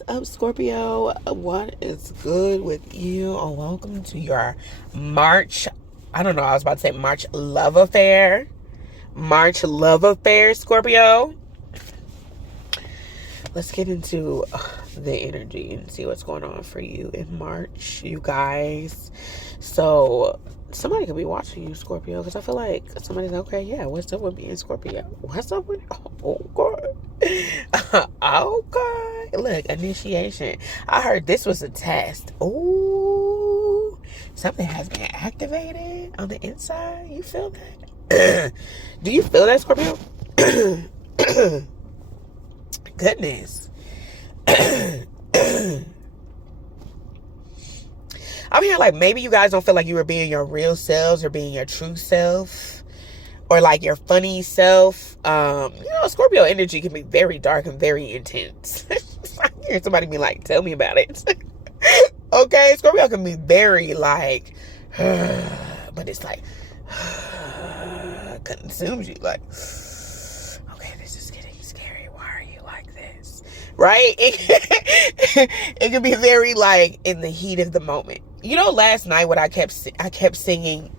What's up, Scorpio? What is good with you? Oh, welcome to your March. I don't know. I was about to say March love affair. March love affair, Scorpio. Let's get into the energy and see what's going on for you in March, you guys. So, somebody could be watching you, Scorpio, because I feel like somebody's okay. Yeah, what's up with being Scorpio? What's up with? Oh God. Okay. Look, initiation. I heard this was a test. Ooh, something has been activated on the inside. You feel that? Do you feel that, Scorpio? Goodness. I'm here like maybe you guys don't feel like you were being your real selves or being your true self or like your funny self. Scorpio energy can be very dark and very intense. I hear somebody be like, tell me about it. Okay, Scorpio can be very like, but it's like, consumes you like, okay, this is getting scary. Why are you like this? Right? It can be very like in the heat of the moment. Last night what I kept singing,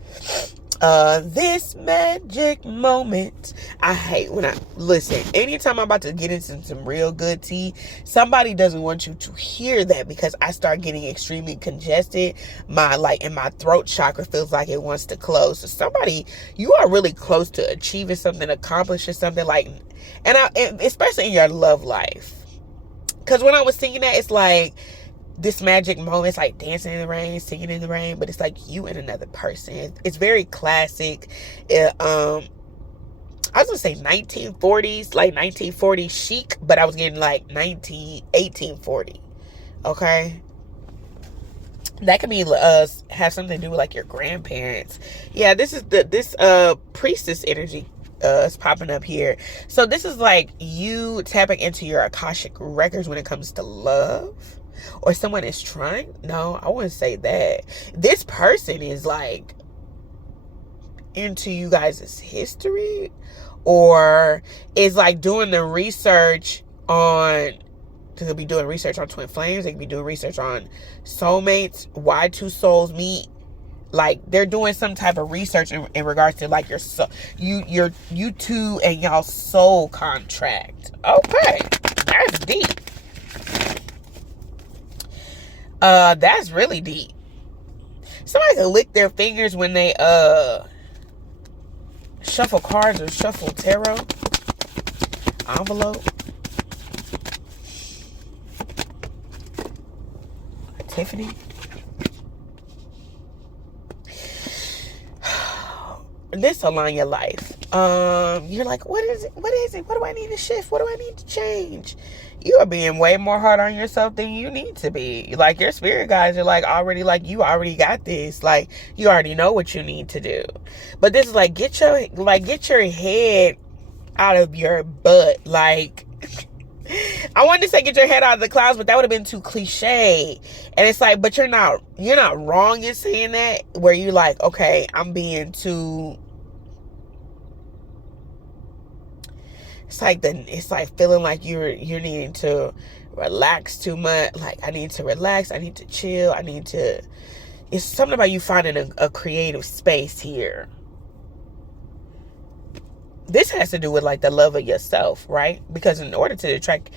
this magic moment. I hate when listen, anytime I'm about to get into some real good tea, somebody doesn't want you to hear that because I start getting extremely congested. My throat chakra feels like it wants to close. So somebody, you are really close to achieving something, accomplishing something and especially in your love life. Because when I was singing that, it's like this magic moment. It's like dancing in the rain, singing in the rain, but it's like you and another person. It's very classic. I was gonna say 1940s, like 1940s chic, but I was getting like 1840. Okay, that could be have something to do with like your grandparents. Yeah, this is this priestess energy is popping up here. So this is like you tapping into your Akashic records when it comes to love, or someone is trying. No, I wouldn't say that. This person is like into you guys' history, or is like doing the research on. They could be doing research on twin flames. They could be doing research on soulmates, why two souls meet. Like they're doing some type of research in regards to like your soul, you two and y'all soul contract. Okay, that's deep. That's really deep. Somebody could lick their fingers when they shuffle cards or shuffle tarot envelope. Tiffany. This align your life. You're like, what is it? What do I need to shift? What do I need to change? You are being way more hard on yourself than you need to be. Like your spirit guides are like already like you already got this. Like you already know what you need to do. But this is like get your head out of your butt. Like I wanted to say get your head out of the clouds, but that would have been too cliche. And it's like, but you're not wrong in saying that, where you like, okay, I'm being too. It's like feeling like you're needing to relax too much. Like I need to relax, I need to chill, it's something about you finding a creative space here. This has to do with like the love of yourself, right? Because in order to attract,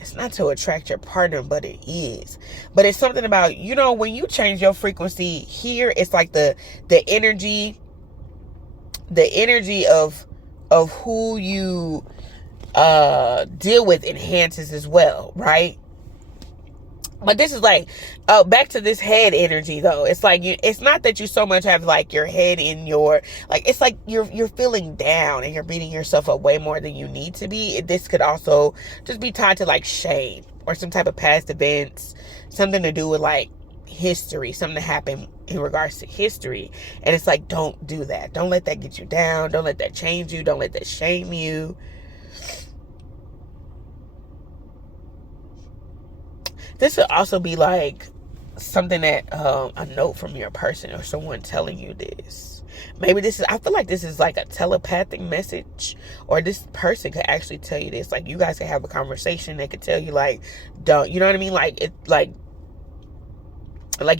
it's not to attract your partner, but it is. But it's something about, when you change your frequency here, it's like the energy of who you deal with enhances as well, right? But this is like, back to this head energy though. It's like it's not that you so much have like your head in your, like, it's like you're feeling down and you're beating yourself up way more than you need to be. This could also just be tied to like shame or some type of past events, something to do with like history, something that happened in regards to history. And it's like, don't do that. Don't let that get you down. Don't let that change you. Don't let that shame you. This would also be like something that a note from your person or someone telling you this. Maybe I feel like this is like a telepathic message, or this person could actually tell you this. Like, you guys could have a conversation. They could tell you, like, don't, you know what I mean? Like, like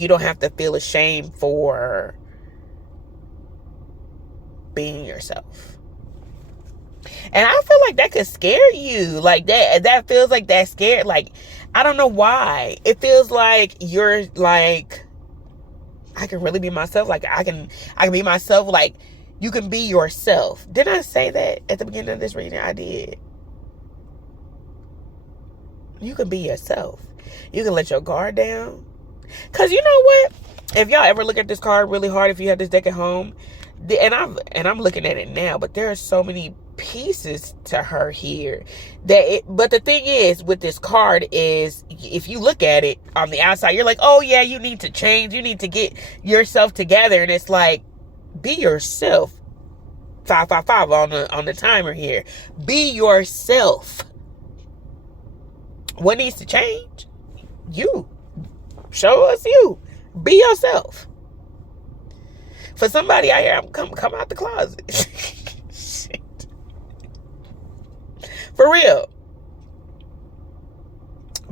you don't have to feel ashamed for being yourself. And I feel like that could scare you. Like, that feels like that scared. Like, I don't know why. It feels like you're like, I can really be myself. Like, I can be myself. Like, you can be yourself. Didn't I say that at the beginning of this reading? I did. You can be yourself. You can let your guard down. Because you know what? If y'all ever look at this card really hard, if you have this deck at home, and I'm looking at it now, but there are so many pieces to her here but the thing is with this card is, if you look at it on the outside, you're like, oh yeah, you need to change, you need to get yourself together. And it's like, be yourself. 555 on the timer here. Be yourself. What needs to change? You. Show us you. Be yourself. For somebody out here, come out the closet. Shit. For real.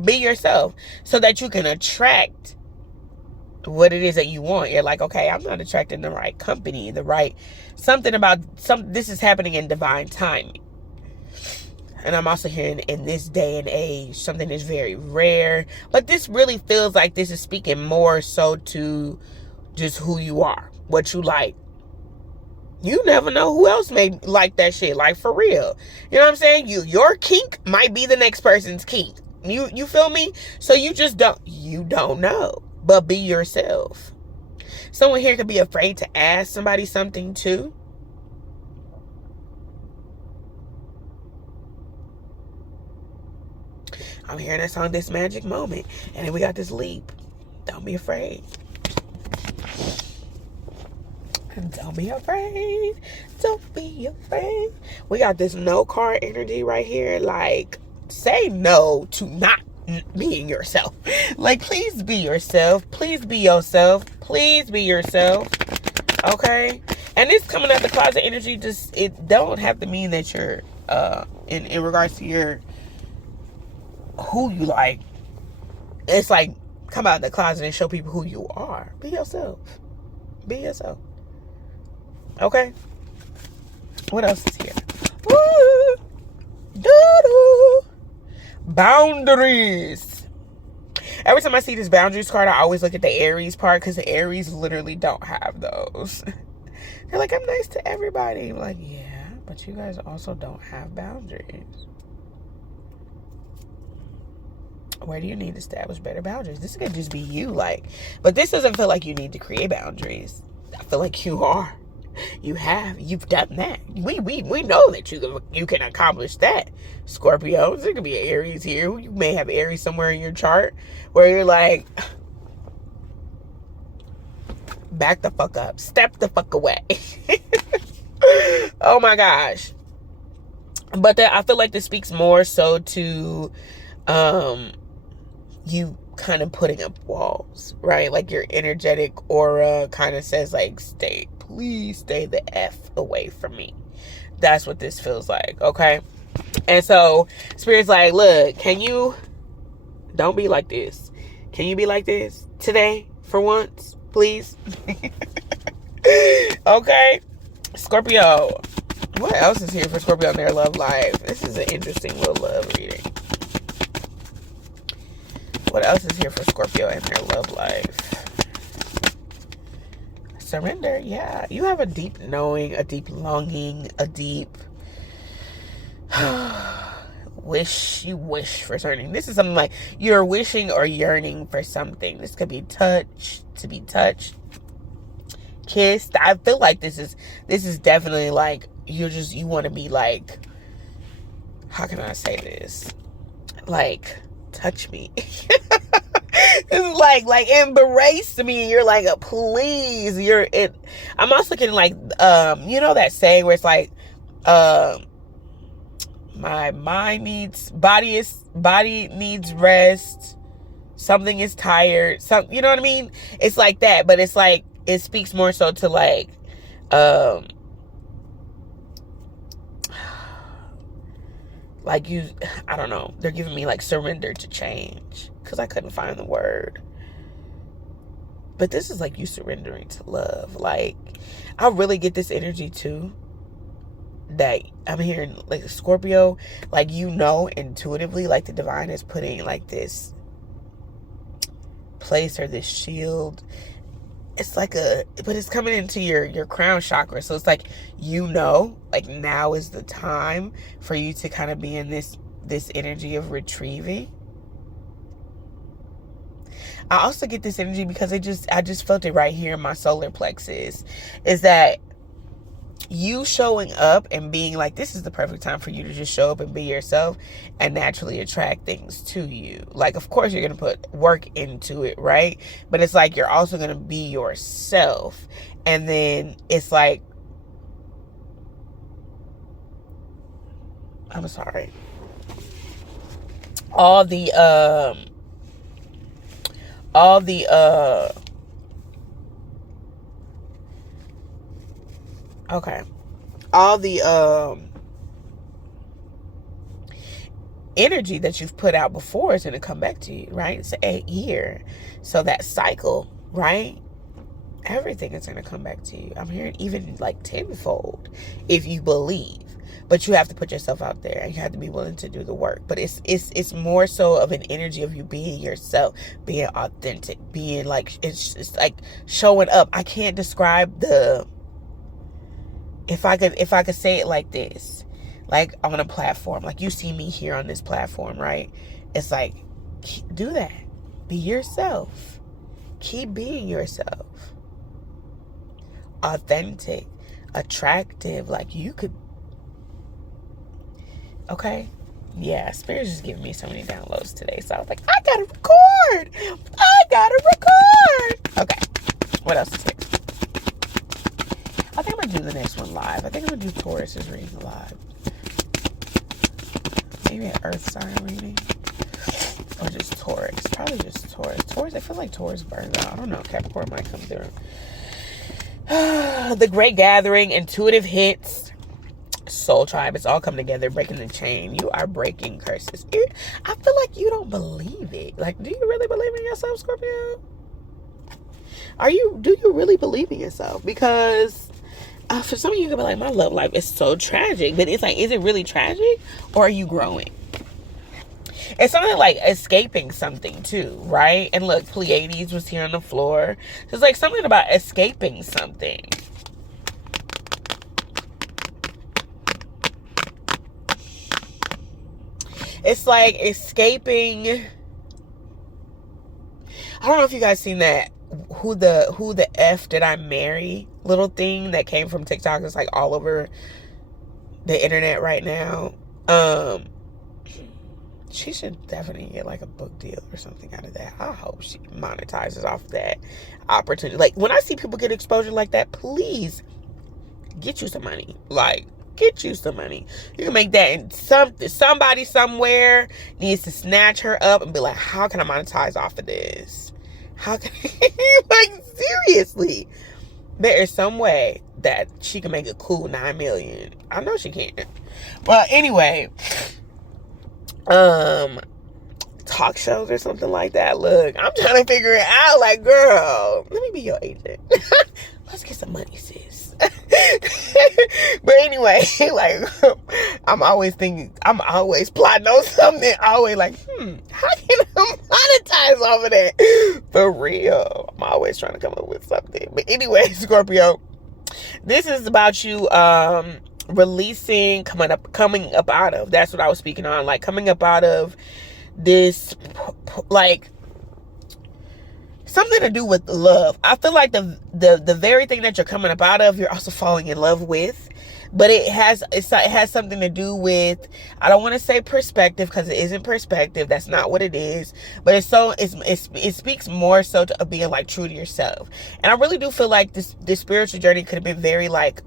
Be yourself so that you can attract what it is that you want. You're like, okay, I'm not attracting the right company, this is happening in divine timing. And I'm also hearing, in this day and age, something is very rare. But this really feels like this is speaking more so to just who you are, what you like. You never know who else may like that shit. Like, for real. You know what I'm saying? Your kink might be the next person's kink. You feel me? So you don't know. But be yourself. Someone here could be afraid to ask somebody something too. I'm hearing that song, This Magic Moment. And then we got this leap. Don't be afraid. Don't be afraid. Don't be afraid. We got this no card energy right here. Like, say no to not being yourself. Like, please be yourself. Please be yourself. Please be yourself. Okay? And this coming out the closet energy, it don't have to mean that you're in regards to your who you like. It's like, come out the closet and show people who you are. Be yourself. Be yourself. Okay? What else is here? Woo! Doo-doo! Boundaries. Every time I see this boundaries card, I always look at the Aries part, because the Aries literally don't have those. They're like, I'm nice to everybody. I'm like, yeah, but you guys also don't have boundaries. Where do you need to establish better boundaries? This could just be you, like, but this doesn't feel like you need to create boundaries. I feel like you are. You've done that. We know that you can accomplish that, Scorpio. There could be an Aries here. You may have Aries somewhere in your chart where you're like, back the fuck up, step the fuck away. Oh my gosh. But I feel like this speaks more so to you kind of putting up walls, right? Like, your energetic aura kind of says, like, please stay the F away from me. That's what this feels like, okay? And so Spirit's like, look, don't be like this. Can you be like this today for once, please? Okay? Scorpio. What else is here for Scorpio in their love life? This is an interesting little love reading. What else is here for Scorpio in their love life? Surrender. Yeah. You have a deep knowing, a deep longing, a deep wish. You wish for something. This is something like you're wishing or yearning for something. This could be to be touched, kissed. I feel like this is definitely like you want to be like, how can I say this? Like, touch me. It's like embrace me. You're like, please. I'm also getting like, you know that saying where it's like, my body needs rest. Something is tired. You know what I mean? It's like that, but it's like, it speaks more so to like, Like you, I don't know, they're giving me like surrender to change, because I couldn't find the word. But this is like you surrendering to love. Like, I really get this energy too, that I'm hearing, like, Scorpio, like, you know, intuitively, like, the divine is putting like this place or this shield. It's like but it's coming into your crown chakra. So it's like, you know, like, now is the time for you to kind of be in this energy of retrieving. I also get this energy because I just felt it right here in my solar plexus, is that you showing up and being like, this is the perfect time for you to just show up and be yourself and naturally attract things to you. Like, of course, you're going to put work into it, right? But it's like, you're also going to be yourself. And then it's like, I'm sorry. All the energy that you've put out before is going to come back to you, right? It's a year. So that cycle, right? Everything is going to come back to you. I'm hearing even like tenfold if you believe. But you have to put yourself out there, and you have to be willing to do the work. But it's more so of an energy of you being yourself, being authentic, being like, it's like showing up. I can't describe if I could say it like this, like on a platform, like you see me here on this platform, right? It's like, do that. Be yourself. Keep being yourself. Authentic, attractive, like you could. Okay? Yeah, Spirit's just giving me so many downloads today. So I was like, I gotta record. Okay. What else is here? I think I'm gonna do the next one live. I think I'm gonna do Taurus's reading live. Maybe an Earth sign reading. Or just Taurus. Probably just Taurus. Taurus, I feel like Taurus burns out. I don't know. Capricorn might come through. The Great Gathering, intuitive hits, soul tribe. It's all come together, breaking the chain. You are breaking curses. I feel like you don't believe it. Like, do you really believe in yourself, Scorpio? Do you really believe in yourself? Because for some of you, can be like, my love life is so tragic. But it's like, is it really tragic? Or are you growing? It's something like escaping something too, right? And look, Pleiades was here on the floor. So it's like something about escaping something. It's like escaping. I don't know if you guys seen that who the F did I marry little thing that came from TikTok. It's like all over the internet right now. She should definitely get like a book deal or something out of that. I hope she monetizes off that opportunity. Like, when I see people get exposure like that, please get you some money. Like, get you some money. You can make that in somebody somewhere needs to snatch her up and be like, how can I monetize off of this? How can like, seriously, there is some way that she can make a cool 9 million. I know she can. Well, anyway, talk shows or something like that. Look, I'm trying to figure it out. Like, girl, let me be your agent. Let's get some money, sis. But anyway, like, I'm always plotting on something. Always like, how can I monetize off of that? For real. I'm always trying to come up with something. But anyway, Scorpio, this is about you releasing, coming up out of. That's what I was speaking on. Like, coming up out of this, like, something to do with love. I feel like the very thing that you're coming up out of, you're also falling in love with. But it has something to do with, I don't want to say perspective, because it isn't perspective. That's not what it is. But it speaks more so to being like true to yourself. And I really do feel like this spiritual journey could have been very like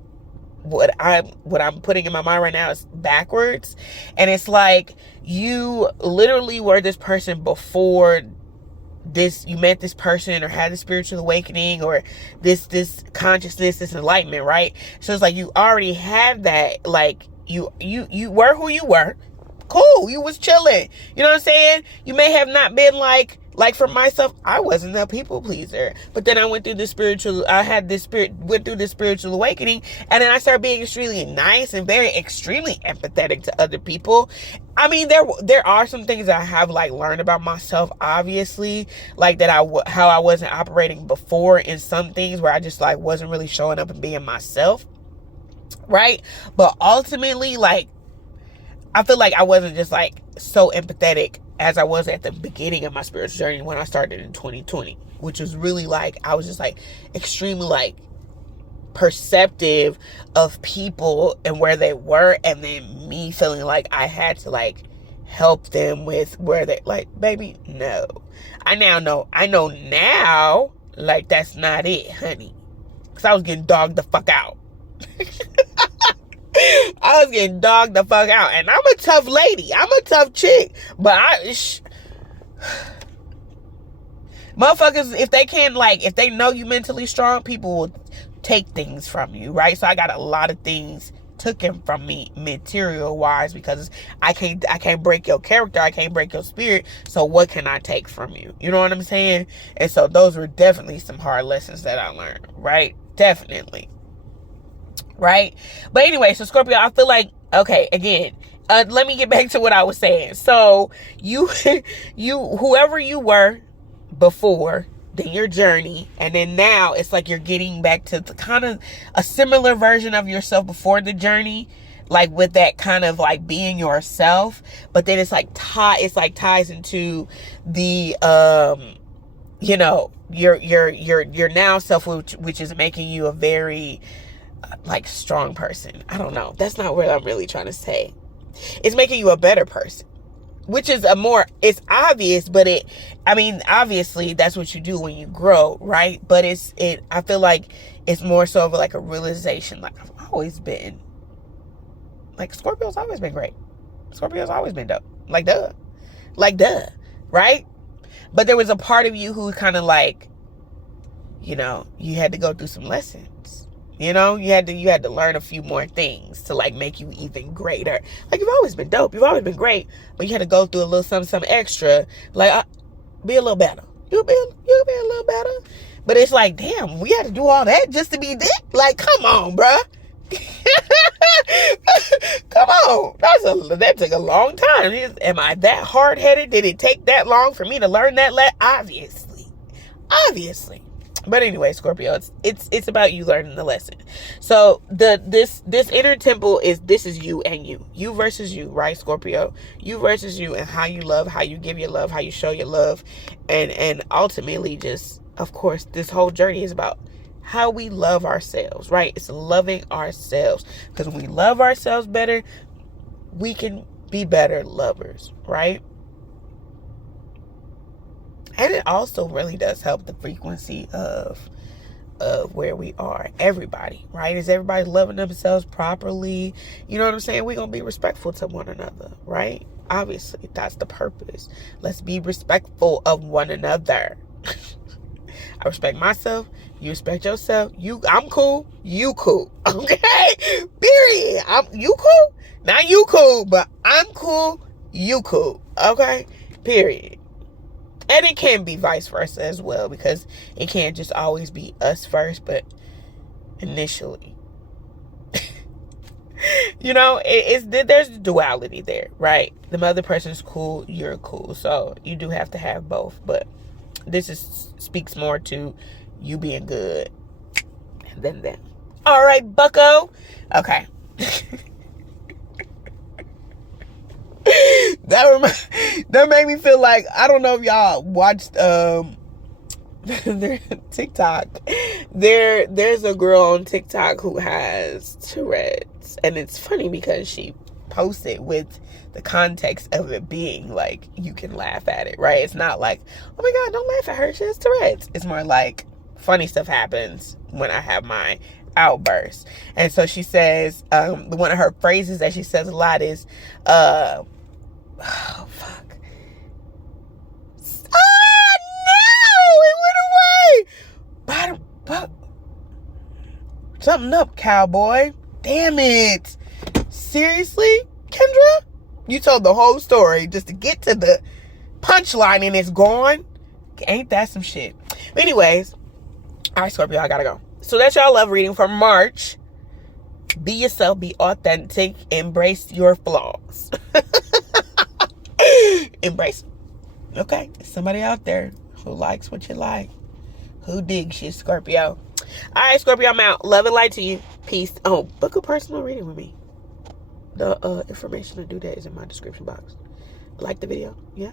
what I'm putting in my mind right now is backwards. And it's like, you literally were this person before you met this person or had a spiritual awakening or this consciousness, this enlightenment, right? So it's like you already have that, like you were who you were. Cool, you was chilling. You know what I'm saying? You may have not been like for myself, I wasn't a people pleaser. But then I went through the spiritual awakening, and then I started being extremely nice and very extremely empathetic to other people. I mean, there are some things that I have like learned about myself, obviously, like that how I wasn't operating before in some things where I just like wasn't really showing up and being myself, right? But ultimately, like, I feel like I wasn't just like so empathetic as I was at the beginning of my spiritual journey when I started in 2020, which was really like, I was just like extremely like perceptive of people and where they were, and then me feeling like I had to like help them with where they like, baby, no. I know now, like, that's not it, honey. Because I was getting dogged the fuck out. I was getting dogged the fuck out. And I'm a tough lady. I'm a tough chick. But motherfuckers, if they can't, like, if they know you mentally strong, people will take things from you, right? So I got a lot of things taken from me material wise, because I can't break your character. I can't break your spirit. So what can I take from you? You know what I'm saying? And so those were definitely some hard lessons that I learned, right? Definitely. Right? But anyway, so Scorpio, I feel like, okay, again, let me get back to what I was saying. So you whoever you were before, then your journey, and then now it's like you're getting back to the kind of a similar version of yourself before the journey, like with that kind of like being yourself, but then it's like ties into the you know, your now self, which is making you a very like strong person. I don't know. That's not what I'm really trying to say. It's making you a better person, which is it's obvious, but obviously that's what you do when you grow, right? But I feel like it's more so of like a realization. Like, I've always been, like, Scorpio's always been great. Scorpio's always been dope. Like, duh, right? But there was a part of you who kind of like, you know, you had to go through some lessons. You know, you had to learn a few more things to like make you even greater. Like, you've always been dope. You've always been great. But you had to go through a little something extra. Like, be a little better. You'll be a little better. But it's like, damn, we had to do all that just to be this? Like, come on, bruh. Come on. That took a long time. Am I that hard-headed? Did it take that long for me to learn that? Obviously. But anyway, Scorpio, it's about you learning the lesson. So this inner temple this is you and you versus you, right, Scorpio? You versus you, and how you love, how you give your love, how you show your love, and ultimately, just, of course, this whole journey is about how we love ourselves, right? It's loving ourselves, because when we love ourselves better, we can be better lovers, right? And it also really does help the frequency of where we are. Everybody, right? Is everybody loving themselves properly? You know what I'm saying? We're going to be respectful to one another, right? Obviously, that's the purpose. Let's be respectful of one another. I respect myself. You respect yourself. I'm cool. You cool. Okay? Period. You cool? Not you cool, but I'm cool. You cool. Okay? Period. And it can be vice versa as well, because it can't just always be us first, but initially. You know, there's duality there, right? The other person's cool, you're cool. So you do have to have both. But this speaks more to you being good than them. All right, bucko. Okay. That made me feel like, I don't know if y'all watched their TikTok. There's a girl on TikTok who has Tourette's, and it's funny because she posted with the context of it being like, you can laugh at it, right? It's not like, oh my God, don't laugh at her, she has Tourette's. It's more like, funny stuff happens when I have my outbursts. And so she says, one of her phrases that she says a lot is, oh fuck, oh Something up, cowboy. Damn it. Seriously, Kendra? You told the whole story just to get to the punchline and it's gone? Ain't that some shit? But anyways, all right, Scorpio, I gotta go. So that's y'all love reading for March. Be yourself, be authentic, embrace your flaws. Embrace them. Okay, there's somebody out there who likes what you like, who digs you, Scorpio. All right, Scorpio, I'm out. Love and light to you. Peace. Oh, book a personal reading with me. The information to do that is in my description box. Like the video? Yeah?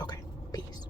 Okay. Peace.